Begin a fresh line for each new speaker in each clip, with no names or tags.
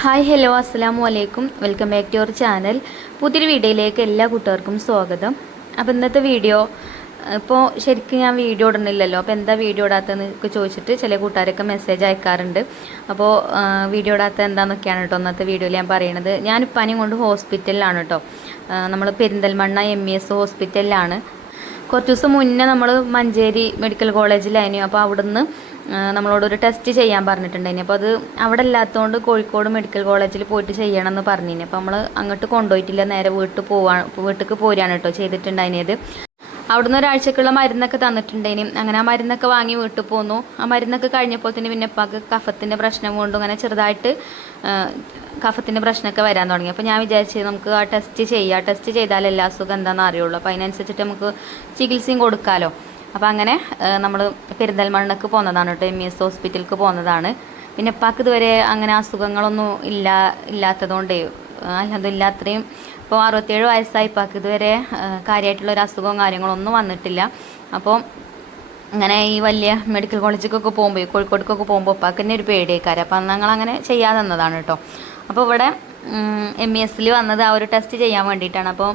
Hi hello അസ്സലാമു അലൈക്കും. Welcome back to your channel. പുതിയൊരു വീഡിയോയിലേക്ക് എല്ലാ കൂട്ടുകാർക്കും സ്വാഗതം. അപ്പോൾ ഇന്നത്തെ വീഡിയോ ഇപ്പോൾ ശരിക്കും ഞാൻ വീഡിയോ ഇടുന്നില്ലല്ലോ. അപ്പോൾ എന്താ വീഡിയോ ഇടാത്തതെന്ന് ചോദിച്ചിട്ട് ചില കൂട്ടുകാരൊക്കെ മെസ്സേജ് അയക്കാറുണ്ട്. അപ്പോൾ വീഡിയോ ഇടാത്ത എന്താണെന്നൊക്കെയാണ് കേട്ടോ ഇന്നത്തെ വീഡിയോയിൽ ഞാൻ പറയണത്. ഞാൻ പനി കൊണ്ട് ഹോസ്പിറ്റലിലാണ് കേട്ടോ നമ്മൾ പെരിന്തൽമണ്ണ എം ഇ എസ് ഹോസ്പിറ്റലിലാണ് കുറച്ച് ദിവസം മുന്നേ നമ്മൾ മഞ്ചേരി മെഡിക്കൽ കോളേജിലായിരുന്നു അപ്പോൾ അവിടുന്ന് നമ്മളോടൊരു ടെസ്റ്റ് ചെയ്യാൻ പറഞ്ഞിട്ടുണ്ടായിന് അപ്പോൾ അത് അവിടെ ഇല്ലാത്തതുകൊണ്ട് കോഴിക്കോട് മെഡിക്കൽ കോളേജിൽ പോയിട്ട് ചെയ്യണം എന്ന് പറഞ്ഞിന്. അപ്പോൾ നമ്മൾ അങ്ങോട്ട് കൊണ്ടുപോയിട്ടില്ല. നേരെ വീട്ടിൽ പോവാൻ വീട്ടിലേക്ക് പോരാണ് കേട്ടോ ചെയ്തിട്ടുണ്ടായിനത് അവിടുന്ന് ഒരാഴ്ചക്കുള്ള മരുന്നൊക്കെ തന്നിട്ടുണ്ടേനി അങ്ങനെ ആ മരുന്നൊക്കെ വാങ്ങി വീട്ടിൽ പോന്നു. ആ മരുന്നൊക്കെ കഴിഞ്ഞപ്പോൾ തന്നെ പിന്നെ ഉപ്പാക്ക് കഫത്തിന്റെ പ്രശ്നം കൊണ്ടും അങ്ങനെ ചെറുതായിട്ട് കഫത്തിന്റെ പ്രശ്നമൊക്കെ വരാൻ തുടങ്ങി. അപ്പോൾ ഞാൻ വിചാരിച്ചത് നമുക്ക് ആ ടെസ്റ്റ് ചെയ്യാം. ടെസ്റ്റ് ചെയ്താൽ എല്ലാ അസുഖം എന്താണെന്ന് അറിയുള്ളൂ. അപ്പോൾ അതിനനുസരിച്ചിട്ട് നമുക്ക് ചികിത്സയും കൊടുക്കാമല്ലോ അപ്പോൾ അങ്ങനെ നമ്മൾ പെരിന്തൽമണ്ണക്ക് പോകുന്നതാണ് കേട്ടോ എം എസ് ഹോസ്പിറ്റലിലേക്ക് പോകുന്നതാണ് പിന്നെ ഇപ്പാക്ക് ഇതുവരെ അങ്ങനെ അസുഖങ്ങളൊന്നും ഇല്ല ഇല്ലാത്തതുകൊണ്ടേ അല്ലാതില്ല അത്രയും ഇപ്പോൾ അറുപത്തേഴ് വയസ്സായി ഇപ്പാക്ക് ഇതുവരെ കാര്യമായിട്ടുള്ള ഒരു അസുഖവും കാര്യങ്ങളൊന്നും വന്നിട്ടില്ല. അപ്പോൾ അങ്ങനെ ഈ വലിയ മെഡിക്കൽ കോളേജിലേക്കൊക്കെ പോകുമ്പോൾ കോഴിക്കോട്ടേക്കൊക്കെ പോകുമ്പോൾ ഉപ്പാക്ക് തന്നെ ഒരു പേടിയേക്കാരം. അപ്പം ഞങ്ങൾ അങ്ങനെ ചെയ്യാതെ കേട്ടോ അപ്പോൾ ഇവിടെ എം ഇ എസിൽ വന്നത് ആ ഒരു ടെസ്റ്റ് ചെയ്യാൻ വേണ്ടിയിട്ടാണ്. അപ്പം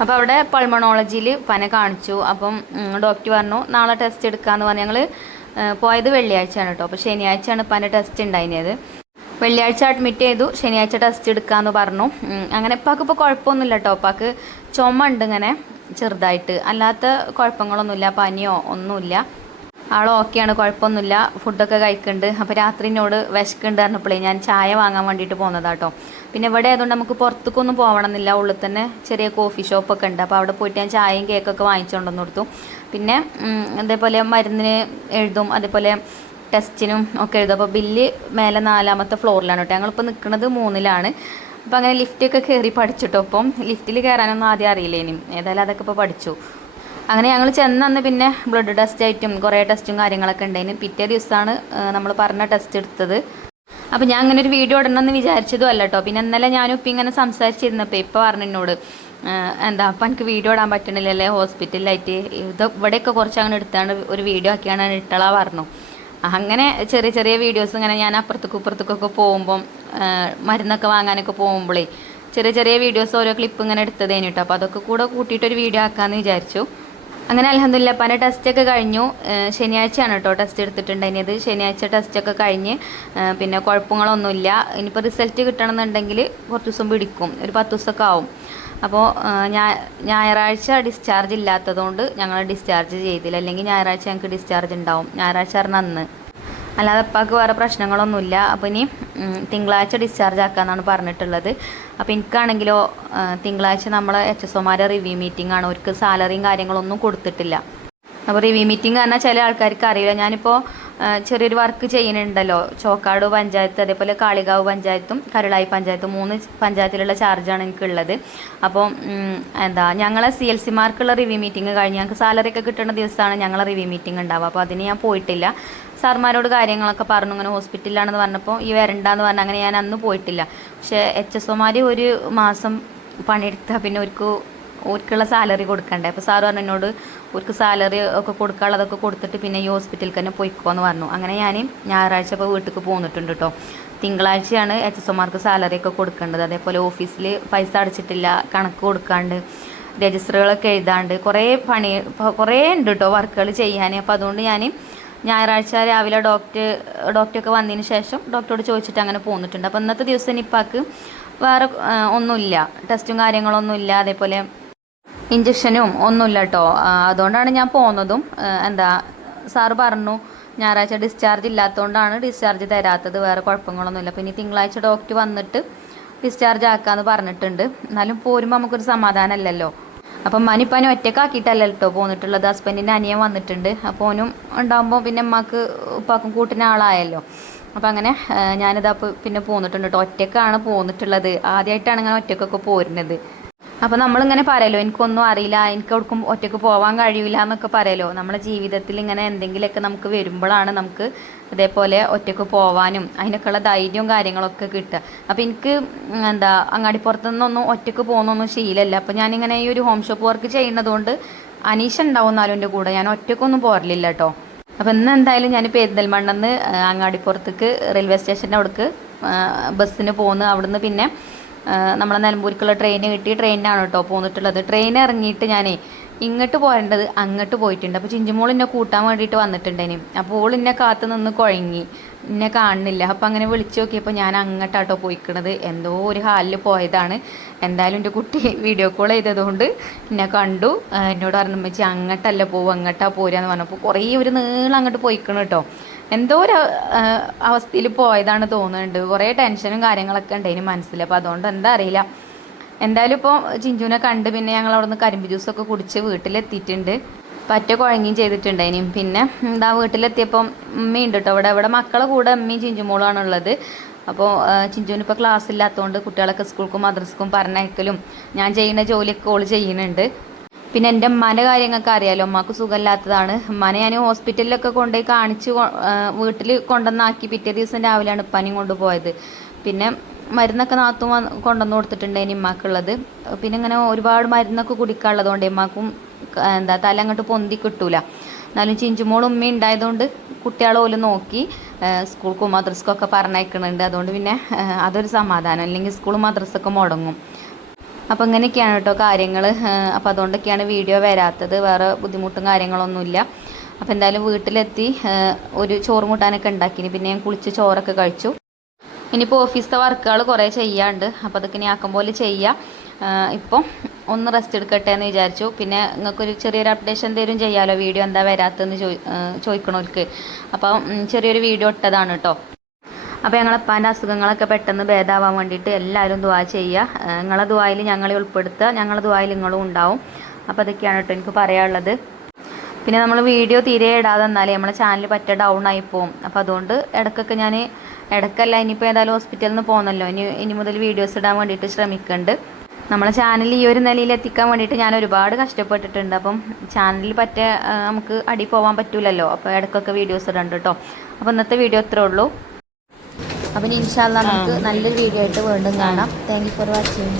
അപ്പോൾ അവിടെ പൾമണോളജിയിൽ പന കാണിച്ചു. അപ്പം ഡോക്ടർ പറഞ്ഞു നാളെ ടെസ്റ്റ് എടുക്കാമെന്ന് പറഞ്ഞ് ഞങ്ങൾ പോയത് വെള്ളിയാഴ്ചയാണ് കേട്ടോ അപ്പോൾ ശനിയാഴ്ചയാണ് പന ടെസ്റ്റ് ഉണ്ടായിരുന്നത് വെള്ളിയാഴ്ച അഡ്മിറ്റ് ചെയ്തു. ശനിയാഴ്ച ടെസ്റ്റ് എടുക്കാമെന്ന് പറഞ്ഞു. അങ്ങനെ ഇപ്പാക്ക് ഇപ്പോൾ കുഴപ്പമൊന്നുമില്ല കേട്ടോ ഇപ്പാക്ക് ചുമ ഉണ്ട് ഇങ്ങനെ ചെറുതായിട്ട്. അല്ലാത്ത കുഴപ്പങ്ങളൊന്നുമില്ല പനിയോ ഒന്നുമില്ല. ആൾ ഓക്കെയാണ് കുഴപ്പമൊന്നുമില്ല. ഫുഡൊക്കെ കഴിക്കുന്നുണ്ട് അപ്പോൾ രാത്രി എന്നോട് വിശക്കുണ്ട് പറഞ്ഞപ്പോഴേ ഞാൻ ചായ വാങ്ങാൻ വേണ്ടിയിട്ട് പോകുന്നതാട്ടോ പിന്നെ ഇവിടെ ആയതുകൊണ്ട് നമുക്ക് പുറത്തേക്കൊന്നും പോകണമെന്നില്ല ഉള്ളിൽ തന്നെ ചെറിയ കോഫി ഷോപ്പൊക്കെ ഉണ്ട്. അപ്പോൾ അവിടെ പോയിട്ട് ഞാൻ ചായയും കേക്കൊക്കെ വാങ്ങിച്ചുകൊണ്ടെന്ന് കൊടുത്തു. പിന്നെ അതേപോലെ മരുന്നിന് എഴുതും. അതേപോലെ ടെസ്റ്റിനും ഒക്കെ എഴുതും. അപ്പോൾ ബില്ല് മേലെ നാലാമത്തെ ഫ്ലോറിലാണ് കേട്ടോ. ഞങ്ങളിപ്പോൾ നിൽക്കുന്നത് മൂന്നിലാണ്. അപ്പോൾ അങ്ങനെ ലിഫ്റ്റൊക്കെ കയറി പഠിച്ചിട്ടോ അപ്പം ലിഫ്റ്റിൽ കയറാനൊന്നും ആദ്യം അറിയില്ല അറിയില്ലേനും. ഏതായാലും അതൊക്കെ ഇപ്പോൾ പഠിച്ചു. അങ്ങനെ ഞങ്ങൾ ചെന്നന്ന് പിന്നെ ബ്ലഡ് ടെസ്റ്റ് ആയിട്ടും കുറേ ടെസ്റ്റും കാര്യങ്ങളൊക്കെ ഉണ്ടായിന്. പിറ്റേ ദിവസമാണ് നമ്മൾ പറഞ്ഞ ടെസ്റ്റ് എടുത്തത്. അപ്പോൾ ഞാൻ അങ്ങനെ ഒരു വീഡിയോ ഇടണമെന്ന് വിചാരിച്ചതും അല്ല കേട്ടോ പിന്നെ ഇന്നലെ ഞാനും ഇപ്പം ഇങ്ങനെ സംസാരിച്ചിരുന്നപ്പോൾ ഇപ്പോൾ പറഞ്ഞു എന്നോട് എന്താ അപ്പം എനിക്ക് വീഡിയോ ഇടാൻ പറ്റണില്ലല്ലേ ഹോസ്പിറ്റലിലായിട്ട്. ഇത് ഇവിടെയൊക്കെ കുറച്ച് അങ്ങനെ എടുത്താണ് ഒരു വീഡിയോ ആക്കിയാണ് ഇട്ടളാ പറഞ്ഞു. അങ്ങനെ ചെറിയ ചെറിയ വീഡിയോസ് ഇങ്ങനെ ഞാൻ അപ്പുറത്തേക്കും ഇപ്പുറത്തേക്കൊക്കെ പോകുമ്പം മരുന്നൊക്കെ വാങ്ങാനൊക്കെ പോകുമ്പോഴേ ചെറിയ ചെറിയ വീഡിയോസ് ഓരോ ക്ലിപ്പ് ഇങ്ങനെ എടുത്തതേനു കേട്ടോ അപ്പോൾ അതൊക്കെ കൂടെ കൂട്ടിയിട്ടൊരു വീഡിയോ ആക്കാമെന്ന് വിചാരിച്ചു. അങ്ങനെ അലഹമില്ല പല ടെസ്റ്റൊക്കെ കഴിഞ്ഞു. ശനിയാഴ്ചയാണ് കേട്ടോ ടെസ്റ്റ് എടുത്തിട്ടുണ്ടായിരുന്നത്. ശനിയാഴ്ച ടെസ്റ്റൊക്കെ കഴിഞ്ഞ് പിന്നെ കുഴപ്പങ്ങളൊന്നുമില്ല. ഇനിയിപ്പോൾ റിസൾട്ട് കിട്ടണമെന്നുണ്ടെങ്കിൽ കുറച്ച് ദിവസം പിടിക്കും. ഒരു പത്ത് ദിവസമൊക്കെ ആവും. അപ്പോൾ ഞായറാഴ്ച ഡിസ്ചാർജ് ഇല്ലാത്തതുകൊണ്ട് ഞങ്ങൾ ഡിസ്ചാർജ് ചെയ്തില്ല. അല്ലെങ്കിൽ ഞായറാഴ്ച ഞങ്ങൾക്ക് ഡിസ്ചാർജ് ഉണ്ടാവും. ഞായറാഴ്ച പറഞ്ഞ അന്ന്. അല്ലാതെ അപ്പാക്ക് വേറെ പ്രശ്നങ്ങളൊന്നുമില്ല. അപ്പോൾ ഇനി തിങ്കളാഴ്ച ഡിസ്ചാർജ് ആക്കാമെന്നാണ് പറഞ്ഞിട്ടുള്ളത്. അപ്പോൾ എനിക്കാണെങ്കിലോ തിങ്കളാഴ്ച നമ്മളെ എച്ച് എസ് ഒമാരെ റിവ്യൂ മീറ്റിംഗ് ആണ്. അവർക്ക് സാലറിയും കാര്യങ്ങളൊന്നും കൊടുത്തിട്ടില്ല. അപ്പോൾ റിവ്യൂ മീറ്റിംഗ് പറഞ്ഞാൽ ചില ആൾക്കാർക്ക് അറിയില്ല. ഞാനിപ്പോൾ ചെറിയൊരു വർക്ക് ചെയ്യുന്നുണ്ടല്ലോ. ചോക്കാട് പഞ്ചായത്ത് അതേപോലെ കാളികാവ് പഞ്ചായത്തും കരുളായി പഞ്ചായത്തും മൂന്ന് പഞ്ചായത്തിലുള്ള ചാർജാണ് എനിക്കുള്ളത്. അപ്പോൾ എന്താ ഞങ്ങളെ സി എൽ സിമാർക്കുള്ള റിവ്യൂ മീറ്റിംഗ് കഴിഞ്ഞ് ഞങ്ങൾക്ക് സാലറി ഒക്കെ കിട്ടുന്ന ദിവസമാണ് ഞങ്ങളെ റിവ്യൂ മീറ്റിംഗ് ഉണ്ടാവുക അപ്പോൾ അതിന് ഞാൻ പോയിട്ടില്ല. സാർമാരോട് കാര്യങ്ങളൊക്കെ പറഞ്ഞു ഇങ്ങനെ ഹോസ്പിറ്റലിലാണെന്ന് പറഞ്ഞപ്പോൾ ഈ വരണ്ടാന്ന് പറഞ്ഞാൽ അങ്ങനെ ഞാൻ അന്ന് പോയിട്ടില്ല. പക്ഷേ എച്ച് എസ് ഒമാർ ഒരു മാസം പണിയെടുത്താൽ പിന്നെ അവർക്ക് ഓർക്കുള്ള സാലറി കൊടുക്കണ്ടേ? അപ്പോൾ സാറ് പറഞ്ഞു എന്നോട് ഓർക്ക് സാലറി ഒക്കെ കൊടുക്കാനുള്ളതൊക്കെ കൊടുത്തിട്ട് പിന്നെ ഈ ഹോസ്പിറ്റലിൽ തന്നെ പോയിക്കോന്ന് പറഞ്ഞു. അങ്ങനെ ഞാൻ ഞായറാഴ്ച ഇപ്പോൾ വീട്ടിലേക്ക് പോന്നിട്ടുണ്ട് കേട്ടോ തിങ്കളാഴ്ചയാണ് എച്ച് എസ് ഒമാർക്ക് സാലറി ഒക്കെ കൊടുക്കേണ്ടത്. അതേപോലെ ഓഫീസിൽ പൈസ അടച്ചിട്ടില്ല കണക്ക് കൊടുക്കാണ്ട് രജിസ്റ്ററുകളൊക്കെ എഴുതാണ്ട് കുറേ പണി കുറേ ഉണ്ട് കേട്ടോ വർക്കുകൾ ചെയ്യാൻ അപ്പോൾ അതുകൊണ്ട് ഞാൻ ഞായറാഴ്ച രാവിലെ ഡോക്ടർ ഡോക്ടറൊക്കെ വന്നതിന് ശേഷം ഡോക്ടറോട് ചോദിച്ചിട്ട് അങ്ങനെ പോന്നിട്ടുണ്ട്. അപ്പോൾ ഇന്നത്തെ ദിവസം ഇപ്പാക്ക് വേറെ ഒന്നുമില്ല. ടെസ്റ്റും കാര്യങ്ങളൊന്നുമില്ല. അതേപോലെ ഇഞ്ചക്ഷനും ഒന്നുമില്ല കേട്ടോ അതുകൊണ്ടാണ് ഞാൻ പോകുന്നതും എന്താ സാറ് പറഞ്ഞു ഞായറാഴ്ച ഡിസ്ചാർജ് ഇല്ലാത്തതുകൊണ്ടാണ് ഡിസ്ചാർജ് തരാത്തത് വേറെ കുഴപ്പങ്ങളൊന്നുമില്ല. ഇനി തിങ്കളാഴ്ച ഡോക്ടർ വന്നിട്ട് ഡിസ്ചാർജ് ആക്കാമെന്ന് പറഞ്ഞിട്ടുണ്ട്. എന്നാലും പോരുമ്പോൾ നമുക്കൊരു സമാധാനമല്ലല്ലോ അപ്പം മനിപ്പനി ഒറ്റക്കാക്കിയിട്ടല്ല കേട്ടോ പോന്നിട്ടുള്ളത്. ഹസ്ബൻഡിന്റെ അനിയൻ വന്നിട്ടുണ്ട്. അപ്പോൾ ഓനും ഉണ്ടാകുമ്പോൾ പിന്നെ അമ്മയ്ക്ക് ഉപ്പാക്കും കൂട്ടിന് ആളായല്ലോ. അപ്പം അങ്ങനെ ഞാനിതാ പിന്നെ പോന്നിട്ടുണ്ട് കേട്ടോ ഒറ്റക്കാണ് പോന്നിട്ടുള്ളത്. ആദ്യമായിട്ടാണ് ഇങ്ങനെ ഒറ്റക്കൊക്കെ പോരുന്നത്. അപ്പോൾ നമ്മളിങ്ങനെ പറയലോ എനിക്കൊന്നും അറിയില്ല എനിക്ക് അവർക്കും ഒറ്റയ്ക്ക് പോകാൻ കഴിയില്ല എന്നൊക്കെ പറയലോ നമ്മുടെ ജീവിതത്തിൽ ഇങ്ങനെ എന്തെങ്കിലുമൊക്കെ നമുക്ക് വരുമ്പോഴാണ് നമുക്ക് ഇതേപോലെ ഒറ്റയ്ക്ക് പോവാനും അതിനൊക്കെയുള്ള ധൈര്യവും കാര്യങ്ങളൊക്കെ കിട്ടുക. അപ്പോൾ എനിക്ക് എന്താ അങ്ങാടിപ്പുറത്തു നിന്നൊന്നും ഒറ്റയ്ക്ക് പോകുന്നൊന്നും ശീലമല്ല. അപ്പോൾ ഞാനിങ്ങനെ ഈ ഒരു ഹോം ഷോപ്പ് വർക്ക് ചെയ്യുന്നതുകൊണ്ട് അനീഷ ഉണ്ടാവുന്നാലും എന്റെ കൂടെ. ഞാൻ ഒറ്റയ്ക്കൊന്നും പോരലില്ല കേട്ടോ. അപ്പോൾ ഇന്ന് എന്തായാലും ഞാൻ പെരിന്തൽമണ്ണെന്ന് അങ്ങാടിപ്പുറത്തേക്ക് റെയിൽവേ സ്റ്റേഷന്റെ അവിടേക്ക് ബസ്സിന് പോന്ന് അവിടുന്ന് പിന്നെ നമ്മളെ നിലമ്പൂർക്കുള്ള ട്രെയിൻ കിട്ടി. ട്രെയിനിനാണ് കേട്ടോ പോന്നിട്ടുള്ളത്. ട്രെയിൻ ഇറങ്ങിയിട്ട് ഞാൻ ഇങ്ങോട്ട് പോരേണ്ടത് അങ്ങോട്ട് പോയിട്ടുണ്ട്. അപ്പോൾ ചിഞ്ചുമോൾ എന്നെ കൂട്ടാൻ വേണ്ടിയിട്ട് വന്നിട്ടുണ്ടേനും അപ്പോൾ ഓൾ എന്നെ കാത്തു നിന്ന് കുഴങ്ങി. എന്നെ കാണുന്നില്ല. അപ്പോൾ അങ്ങനെ വിളിച്ചു നോക്കിയപ്പോൾ ഞാൻ അങ്ങോട്ടാട്ടോ പോയിക്കണത്. എന്തോ ഒരു ഹാലിൽ പോയതാണ്. എന്തായാലും എന്റെ കുട്ടി വീഡിയോ കോൾ ചെയ്തതുകൊണ്ട് എന്നെ കണ്ടു. എന്നോട് പറഞ്ഞു വെച്ചാൽ അങ്ങോട്ടല്ല പോവും. അങ്ങോട്ടാണ് പോരാന്ന് പറഞ്ഞപ്പോൾ കുറേ ഒരു നീളം അങ്ങോട്ട് പോയിക്കണം കേട്ടോ എന്തോ ഒരു അവസ്ഥയിൽ പോയതാണ് തോന്നുന്നുണ്ട്. കുറേ ടെൻഷനും കാര്യങ്ങളൊക്കെ ഉണ്ട് ഇനി മനസ്സിൽ അപ്പോൾ അതുകൊണ്ട് എന്താ അറിയില്ല. എന്തായാലും ഇപ്പോൾ ചിഞ്ചുവിനെ കണ്ട് പിന്നെ ഞങ്ങൾ അവിടുന്ന് കരിമ്പ് ജ്യൂസൊക്കെ കുടിച്ച് വീട്ടിലെത്തിയിട്ടുണ്ട്. പറ്റ കുഴങ്ങിയും ചെയ്തിട്ടുണ്ട് ഇനിയും. പിന്നെ എന്താ വീട്ടിലെത്തിയപ്പം ഉണ്ട് കേട്ടോ. ഇവിടെ ഇവിടെ മക്കളെ കൂടെ ഉമ്മയും ചിഞ്ചുമോളാണ് ഉള്ളത് അപ്പോൾ ചിഞ്ചുവിന് ഇപ്പോൾ ക്ലാസ് ഇല്ലാത്തതുകൊണ്ട് കുട്ടികളൊക്കെ സ്കൂൾക്കും മദ്രസക്കും പറഞ്ഞയക്കലും ഞാൻ ചെയ്യുന്ന ജോലിയൊക്കെ ഓൾ ചെയ്യുന്നുണ്ട്. പിന്നെ എന്റെ ഉമ്മാന്റെ കാര്യങ്ങൾക്ക് അറിയാലോ. ഉമ്മാക്ക് സുഖമില്ലാത്തതാണ്. ഉമ്മാനെ ഞാൻ ഹോസ്പിറ്റലിലൊക്കെ കൊണ്ടുപോയി കാണിച്ച് വീട്ടിൽ കൊണ്ടുവന്നാക്കി പിറ്റേ ദിവസം രാവിലെയാണ് ഉപ്പാനെയും കൊണ്ടുപോയത്. പിന്നെ മരുന്നൊക്കെ നാത്തും വന്ന് കൊണ്ടുവന്ന് കൊടുത്തിട്ടുണ്ട് ഇനി ഉമ്മാക്കുള്ളത്. പിന്നെ ഇങ്ങനെ ഒരുപാട് മരുന്നൊക്കെ കുടിക്കാനുള്ളതുകൊണ്ട് ഉമ്മാക്കും എന്താ തല അങ്ങോട്ട് പൊന്തി കിട്ടൂല. എന്നാലും ചിഞ്ചുമോളും ഉമ്മ ഉണ്ടായതുകൊണ്ട് കുട്ടികളെ പോലും നോക്കി സ്കൂൾ മദ്രസക്കും ഒക്കെ പറഞ്ഞയക്കുന്നുണ്ട്. അതുകൊണ്ട് പിന്നെ അതൊരു സമാധാനം. അല്ലെങ്കിൽ സ്കൂൾ മദ്രസൊക്കെ മുടങ്ങും. അപ്പോൾ ഇങ്ങനെയൊക്കെയാണ് കേട്ടോ കാര്യങ്ങൾ അപ്പോൾ അതുകൊണ്ടൊക്കെയാണ് വീഡിയോ വരാത്തത്. വേറെ ബുദ്ധിമുട്ടും കാര്യങ്ങളൊന്നുമില്ല. അപ്പോൾ എന്തായാലും വീട്ടിലെത്തി ഒരു ചോറ് കൂട്ടാനൊക്കെ ഉണ്ടാക്കിനി. പിന്നെ ഞാൻ കുളിച്ച് ചോറൊക്കെ കഴിച്ചു. ഇനിയിപ്പോൾ ഓഫീസിലത്തെ വർക്കുകൾ കുറേ ചെയ്യാണ്ട്. അപ്പോൾ അതൊക്കെ ഇനി ആക്കം പോലെ ചെയ്യാം. ഇപ്പം ഒന്ന് റെസ്റ്റ് എടുക്കട്ടെ എന്ന് വിചാരിച്ചു. പിന്നെ നിങ്ങൾക്കൊരു ചെറിയൊരു അപ്ഡേഷൻ എന്തെങ്കിലും ചെയ്യാമല്ലോ വീഡിയോ എന്താ വരാത്തതെന്ന് ചോ ചോദിക്കണവർക്ക് അപ്പം ചെറിയൊരു വീഡിയോ ഇട്ടതാണ് കേട്ടോ. അപ്പോൾ ഞങ്ങളപ്പാന്റെ അസുഖങ്ങളൊക്കെ പെട്ടെന്ന് ഭേദമാവാൻ വേണ്ടിയിട്ട് എല്ലാവരും ദുവാ ചെയ്യുക. നിങ്ങളെ ദുവായിൽ ഞങ്ങളെ ഉൾപ്പെടുത്തുക. ഞങ്ങളെ ദുവായിൽ നിങ്ങളും ഉണ്ടാവും. അപ്പോൾ അതൊക്കെയാണ് കേട്ടോ എനിക്ക് പറയാനുള്ളത്. പിന്നെ നമ്മൾ വീഡിയോ തീരെ ഇടാതെ എന്നാലേ നമ്മളെ ചാനൽ പറ്റ ഡൗൺ ആയി പോകും അപ്പോൾ അതുകൊണ്ട് ഇടയ്ക്കൊക്കെ ഞാൻ ഇടയ്ക്കല്ല ഇനിയിപ്പോൾ ഏതായാലും ഹോസ്പിറ്റലിൽ നിന്ന് പോകുന്നല്ലോ ഇനി ഇനി മുതൽ വീഡിയോസ് ഇടാൻ വേണ്ടിയിട്ട് ശ്രമിക്കുന്നുണ്ട് നമ്മളെ ചാനൽ ഈ ഒരു നിലയിൽ എത്തിക്കാൻ വേണ്ടിയിട്ട് ഞാൻ ഒരുപാട് കഷ്ടപ്പെട്ടിട്ടുണ്ട്. അപ്പം ചാനലിൽ പറ്റ നമുക്ക് അടി പോകാൻ പറ്റില്ലല്ലോ അപ്പോൾ ഇടയ്ക്കൊക്കെ വീഡിയോസ് ഇടണ്ട് കേട്ടോ. അപ്പോൾ ഇന്നത്തെ വീഡിയോ ഇത്രേ ഉള്ളൂ. അപ്പം ഇൻഷാല്ല നമുക്ക് നല്ലൊരു വീഡിയോ ആയിട്ട് വീണ്ടും കാണാം. Thank you for watching